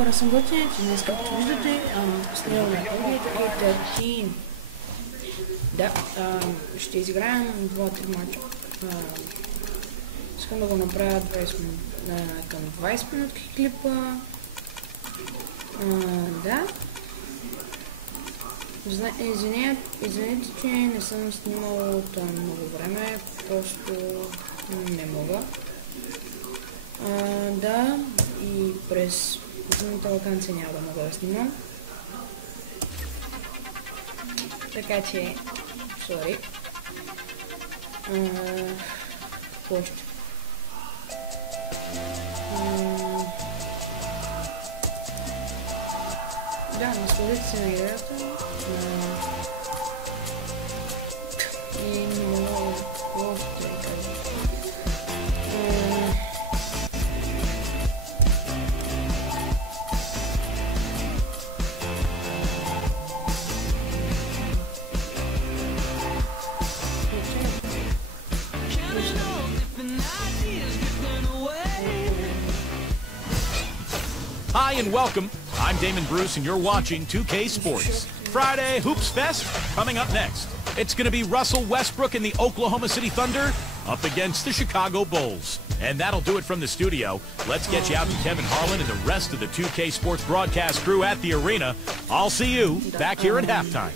хора, съм готини, че днес, както виждате, снимаме NBA 2K13. Да, ще изиграем 2-3 мача. Искам да го направя 20 към 20 минутки клипа. Да. Извинете, че не съм снимал от много време, просто не мога. Да, и през зимната ваканция няма да мога да снимам. Така че, сори. Какво още? Да, насладете се на играта. И много да ви кажа. Hi and welcome. I'm Damon Bruce and you're watching 2K Sports. Friday Hoops Fest coming up next. It's going to be Russell Westbrook and the Oklahoma City Thunder up against the Chicago Bulls. And that'll do it from the studio. Let's get you out to Kevin Harlan and the rest of the 2K Sports broadcast crew at the arena. I'll see you back here at halftime.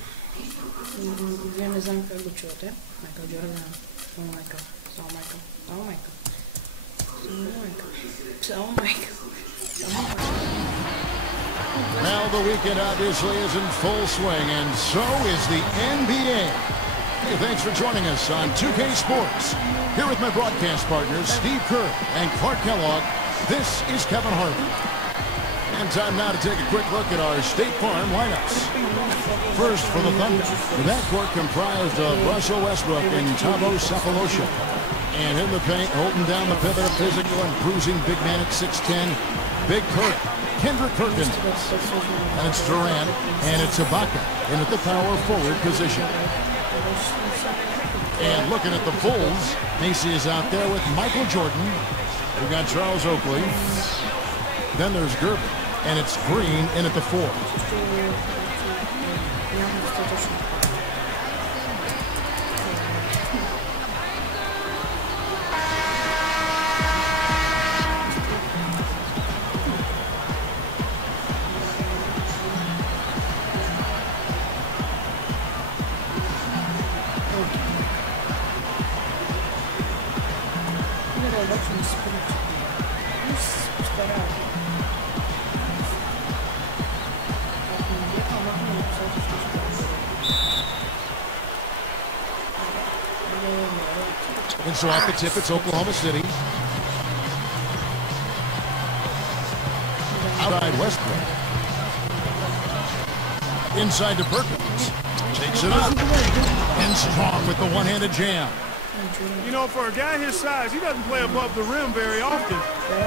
Well, the weekend obviously is in full swing, and so is the NBA. Hey, thanks for joining us on 2K Sports. Here with my broadcast partners, Steve Kerr and Clark Kellogg, this is Kevin Harlan. And time now to take a quick look at our State Farm lineups. First for the Thunder, the backcourt comprised of Russell Westbrook and Thabo Sefolosha. And in the paint, holding down the pivot, a physical and bruising big man at 6'10", Big Kurt, Kendrick Perkins, and it's Durant, and it's Ibaka in at the power forward position. And looking at the Bulls, Macy is out there with Michael Jordan. We've got Charles Oakley. Then there's Gerber, and it's Green in at the 4. And so off the tip, it's Oklahoma City. Outside Westbrook. Inside to Perkins. Takes it up. And strong with the one-handed jam. You know, for a guy his size, he doesn't play above the rim very often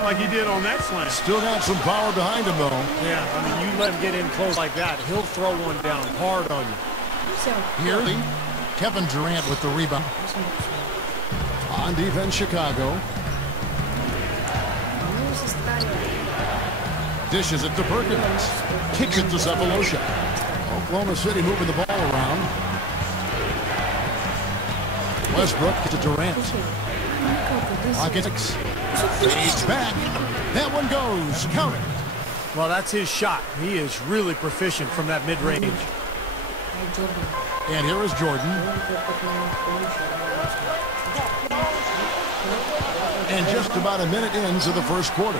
like he did on that slam. Still got some power behind him, though. Yeah, I mean, you let him get in close like that, he'll throw one down hard on you. Here, Kevin Durant with the rebound. On defense, Chicago. Dishes it to Perkins. Kicks it to Sefolosha. Oklahoma City moving the ball around. Westbrook to Durant. Rockets. Fades back. That one goes. Count it. Well, that's his shot. He is really proficient from that mid-range. And here is Jordan. And just about a minute into the first quarter.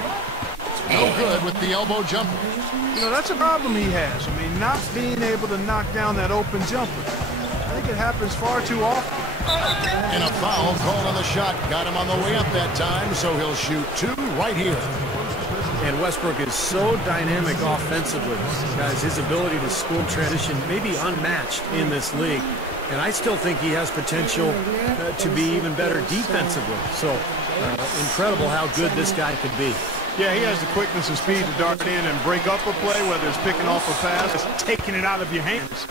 No good with the elbow jumper. You know, that's a problem he has. I mean, not being able to knock down that open jumper. I think it happens far too often. And a foul called on the shot. Got him on the way up that time, so he'll shoot 2 right here. And Westbrook is so dynamic offensively. Guys, his ability to score transition may be unmatched in this league. And I still think he has potential to be even better defensively. So, incredible how good this guy could be. Yeah, he has the quickness and speed to dart in and break up a play, whether it's picking off a pass, it's taking it out of your hands.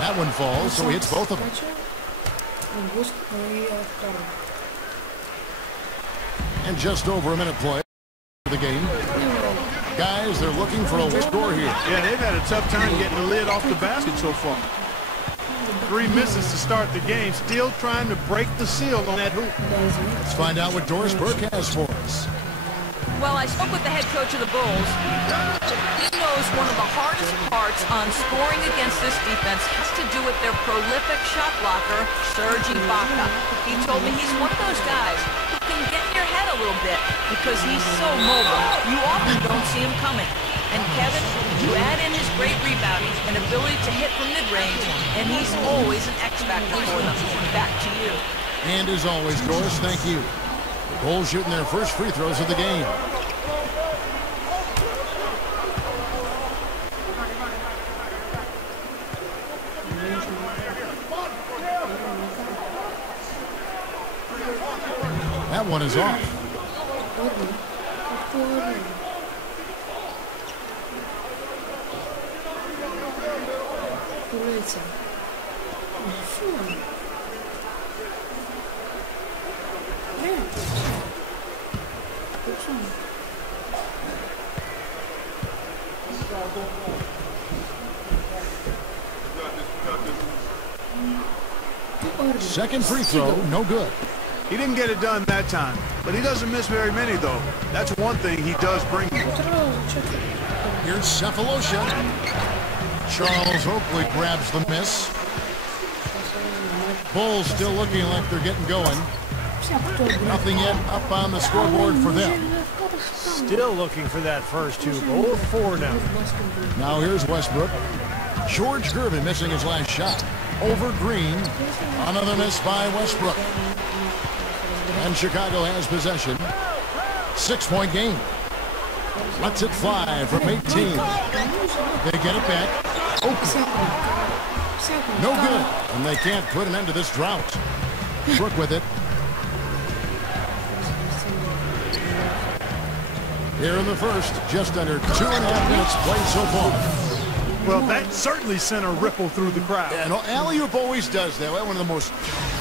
That one falls, so he hits both of them. And just over a minute play for the game. Guys, they're looking for a score here. Yeah, they've had a tough time getting the lid off the basket so far. 3 misses to start the game, still trying to break the seal on that hoop. Let's find out what Doris Burke has for us. Well, I spoke with the head coach of the Bulls. He knows one of the hardest parts on scoring against this defense has to do with their prolific shot blocker, Serge Ibaka. He told me he's one of those guys who can get in your head a little bit because he's so mobile. You often don't see him coming. And Kevin, you add in his great rebounding and ability to hit from mid-range, and he's always an X-factor for them. Back to you. And as always, Doris, thank you. The Bulls shooting their first free throws of the game. That one is off. Second free throw, no good. He didn't get it done that time, but he doesn't miss very many, though. That's one thing he does bring you. Here's Cephalosha. Charles Oakley grabs the miss. Bulls still looking like they're getting going. Nothing yet up on the scoreboard for them. Still looking for that first two. 0-4 now. Now here's Westbrook. George Gervin missing his last shot. Over Green. Another miss by Westbrook. And Chicago has possession. 6-point game. Lets it fly from 18. They get it back. Oakley. No good. And they can't put an end to this drought. Brook with it. Here in the first, just under 2.5 minutes played so far. Well, that certainly sent a ripple through the crowd. Yeah, no, alley-oop always does that. One of the most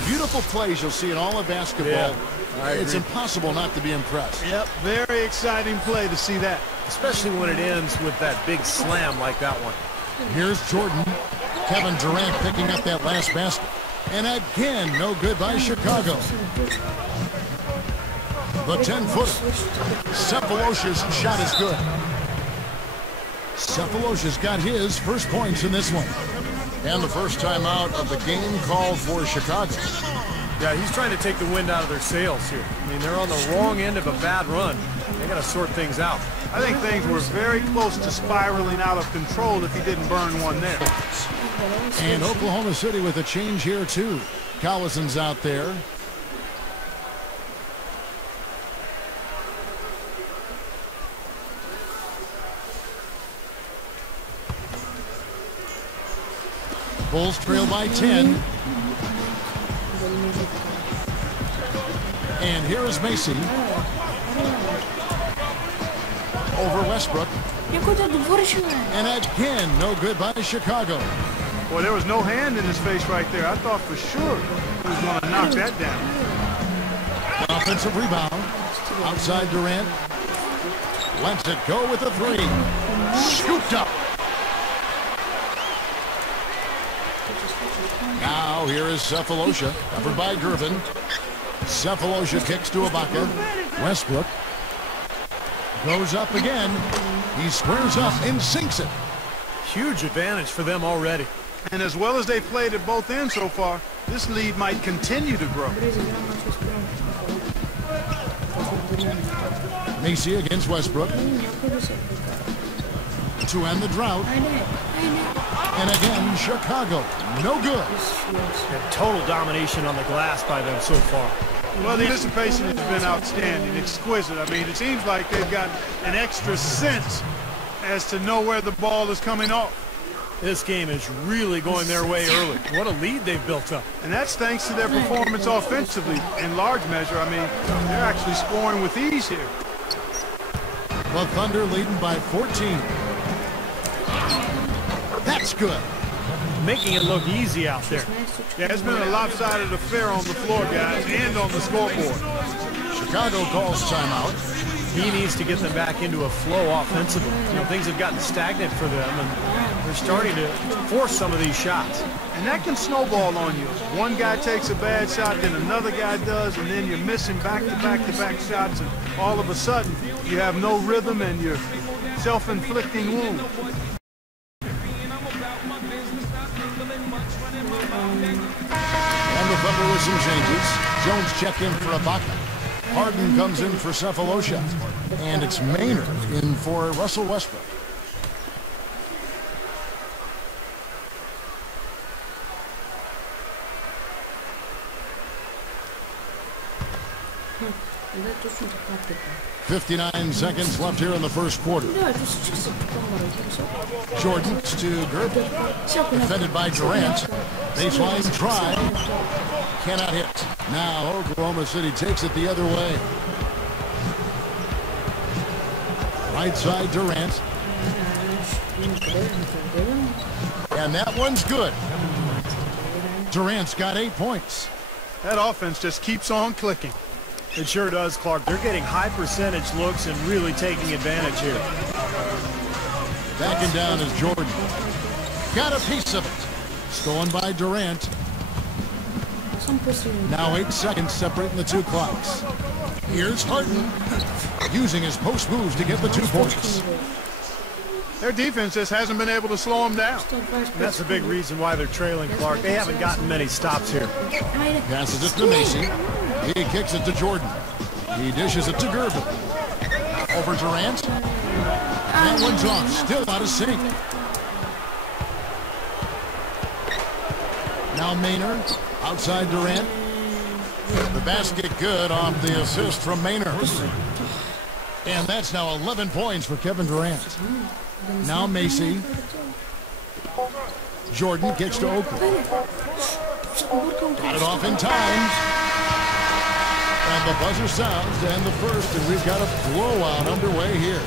beautiful plays you'll see in all of basketball. Yeah, it's impossible not to be impressed. Yep, very exciting play to see that. Especially when it ends with that big slam like that one. Here's Jordan. Kevin Durant picking up that last basket. And again, no good by Chicago. The 10-footer. Cephalosha's shot is good. Cephalosha's got his first points in this one. And the first time out of the game called for Chicago. Yeah, he's trying to take the wind out of their sails here. I mean, they're on the wrong end of a bad run. They got to sort things out. I think things were very close to spiraling out of control if he didn't burn one there. And Oklahoma City with a change here, too. Collison's out there. Bulls trail by 10. And here is Macy. Over Westbrook. And again, no good by Chicago. Boy, there was no hand in his face right there. I thought for sure he was going to knock that down. Offensive rebound. Outside Durant. Lets it go with the three. Scooped up. Now here is Cephalosha, covered by Gervin. Cephalosha kicks to Ibaka. Westbrook goes up again. He squares up and sinks it. Huge advantage for them already. And as well as they've played at both ends so far, this lead might continue to grow. Macy against Westbrook. To end the drought. And again, Chicago. No good. And total domination on the glass by them so far. Well, the anticipation has been outstanding, exquisite. I mean, it seems like they've got an extra sense as to know where the ball is coming off. This game is really going their way early. What a lead they've built up. And that's thanks to their performance offensively in large measure. I mean, they're actually scoring with ease here. The Thunder leading by 14. That's good. Making it look easy out there. Yeah, it's been a lopsided affair on the floor, guys, and on the scoreboard. Chicago calls timeout. He needs to get them back into a flow offensively. You know, things have gotten stagnant for them, and they're starting to force some of these shots. And that can snowball on you. One guy takes a bad shot, then another guy does, and then you're missing back-to-back-to-back shots, and all of a sudden you have no rhythm and you're self-inflicting wound. And the Thunder with some changes. Jones checked in for Ibaka. Harden comes in for Cephalosha. And it's Maynard in for Russell Westbrook. Да, точно така тъпа. 59 seconds left here in the first quarter. Да, това всички са по-малки. Jordan to Gerber. Defended by Durant. Baseline try. Cannot hit. Now Oklahoma City takes it the other way. Right side Durant. And that one's good. Durant's got 8 points. That offense just keeps on clicking. It sure does, Clark. They're getting high percentage looks and really taking advantage here. Backing down is Jordan. Got a piece of it. Stolen by Durant. Now 8 seconds separating the two clocks. Here's Harden. Using his post moves to get the 2 points. Their defense just hasn't been able to slow them down. And that's a big reason why they're trailing, Clark. They haven't gotten many stops here. Passes it to Macy. He kicks it to Jordan. He dishes it to Gerber. Over Durant. That one's off. Still out of sync. Now Maynard. Outside Durant. The basket good off the assist from Maynard. And that's now 11 points for Kevin Durant. Now Macy. Jordan kicks to Oakley. Got it off in time. And the buzzer sounds to end the first, and we've got a blowout underway here.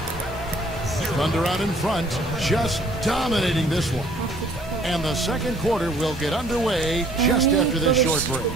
Thunder out in front, just dominating this one. And the second quarter will get underway just after this short break.